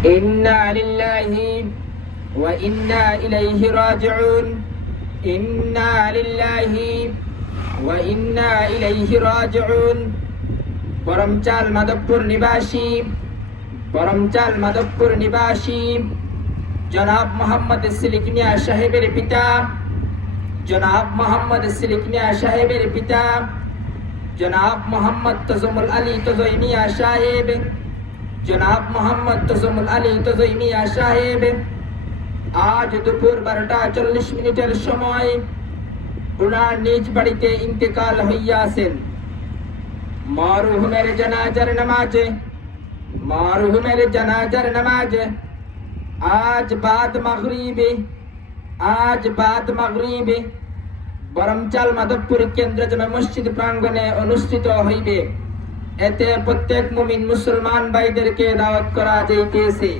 إنا لله وإنا إليه راجعون إنا لله وإنا إليه راجعون করমচাল মাধবপুর নিবাসী জনাব মোহাম্মদ সিলিক মিয়া সাহেবের পিতা জনাব মোহাম্মদ তজমুল আলী তজই মিয়া সাহেব আজ দুপুর 12:40 সময় উনার নিজ বাড়িতে ইন্তেকাল হইয়াছেন। মরহুমের জানাজার নামাজ আজ বাদ মাগরিবে বরমচাল মাধবপুর কেন্দ্র জামে মসজিদ প্রাঙ্গণে অনুষ্ঠিত হইবে। এতে প্রত্যেক মুমিন মুসলমান ভাইদেরকে দাওয়াত করা যাইতেছে।